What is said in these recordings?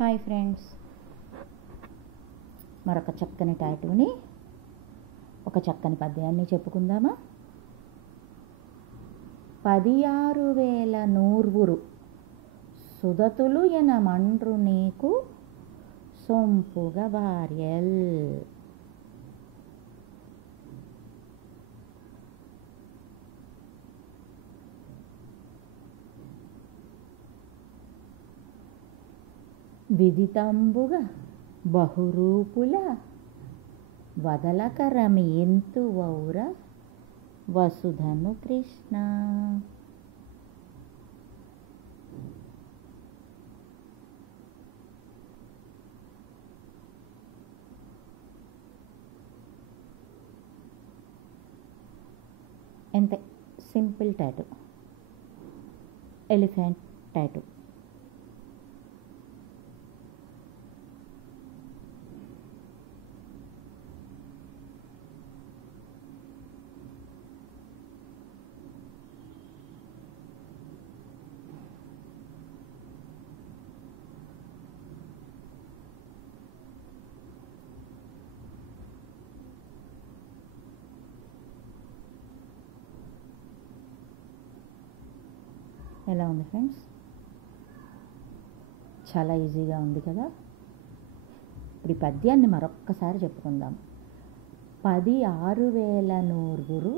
Hi friends, మరొక చక్కని టాటూని ఒక చక్కని పద్యాన్ని చెప్పుకుందామా. 16,000 నూర్వురు సుదతులు ఎనమండ్రు నీకు సొంపుగ భార్యల్. విదితంబుగ బహురూపుల వదలకరమియింతు వౌర వసుధను కృష్ణ. ఎంత సింపుల్ టాటూ, ఎలిఫెంట్ టాటూ. ఎలా ఉంది ఫ్రెండ్స్? చాలా ఈజీగా ఉంది కదా. ఇప్పుడు ఈ పద్యాన్ని మరొక్కసారి చెప్పుకుందాం. 16,000 నూర్వురు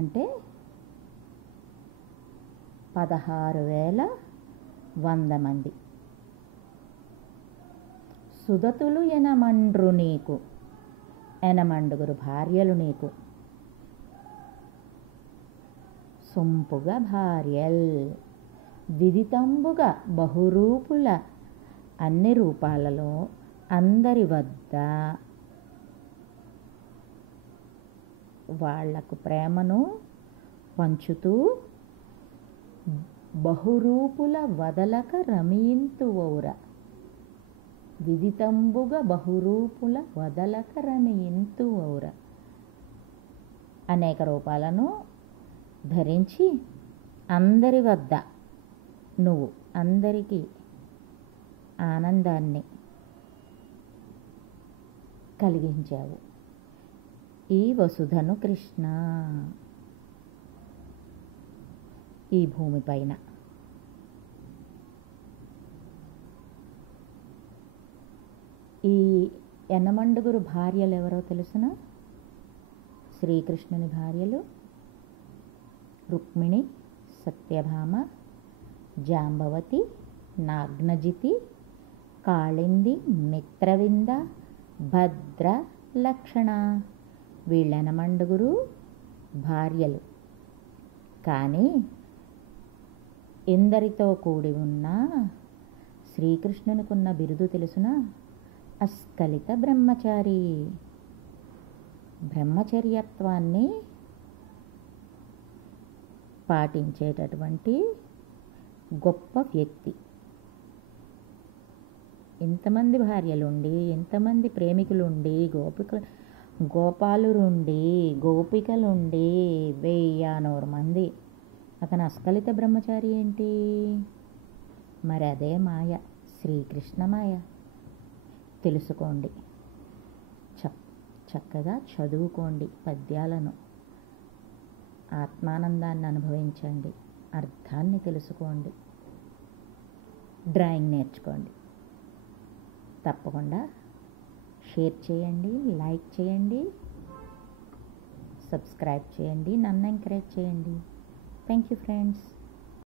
అంటే 16,100 మంది. సుదతులు ఎనమండ్రు నీకు, ఎనమండుగురు భార్యలు నీకు. సొంపుగ భార్యల్ విదితంబుగా బహురూపుల అన్ని రూపాలలో అందరి వద్ద వాళ్లకు ప్రేమను పంచుతూ బహురూపుల వదలక రమియింతు వౌర. విదితంబుగ బహురూపుల వదలక రమియింతు వౌర. అనేక రూపాలను ధరించి అందరి వద్ద నువ్వు అందరికీ ఆనందాన్ని కలిగించావు. ఈ వసుధను కృష్ణ ఈ భూమిపైన. ఈ ఎనమండుగురు భార్యలు ఎవరో తెలుసునా? శ్రీకృష్ణుని భార్యలు రుక్మిణి, సత్యభామ, జాంబవతి, నాగ్నజితి, కాళింది, మిత్రవింద, భద్ర, లక్షణ. వీళ్ళెనమండుగురు భార్యలు. కానీ ఇందరితో కూడి ఉన్న శ్రీకృష్ణునికున్న బిరుదు తెలుసునా? అస్కలిత బ్రహ్మచారి. బ్రహ్మచర్యత్వాన్ని పాటించేటటువంటి గొప్ప వ్యక్తి. ఎంతమంది భార్యలుండి, ఎంతమంది ప్రేమికులుండి, గోపాలురుండి, గోపికలుండి 1,000 మంది. అతను అస్కలిత బ్రహ్మచారి ఏంటి? మరి అదే మాయ, శ్రీకృష్ణ మాయ. తెలుసుకోండి, చక్కగా చదువుకోండి పద్యాలను, ఆత్మానందాన్ని అనుభవించండి, అర్థాన్ని తెలుసుకోండి, డ్రాయింగ్ నేర్చుకోండి. తప్పకుండా షేర్ చేయండి, లైక్ చేయండి, సబ్స్క్రైబ్ చేయండి, నన్ను ఎంకరేజ్ చేయండి. Thank you friends.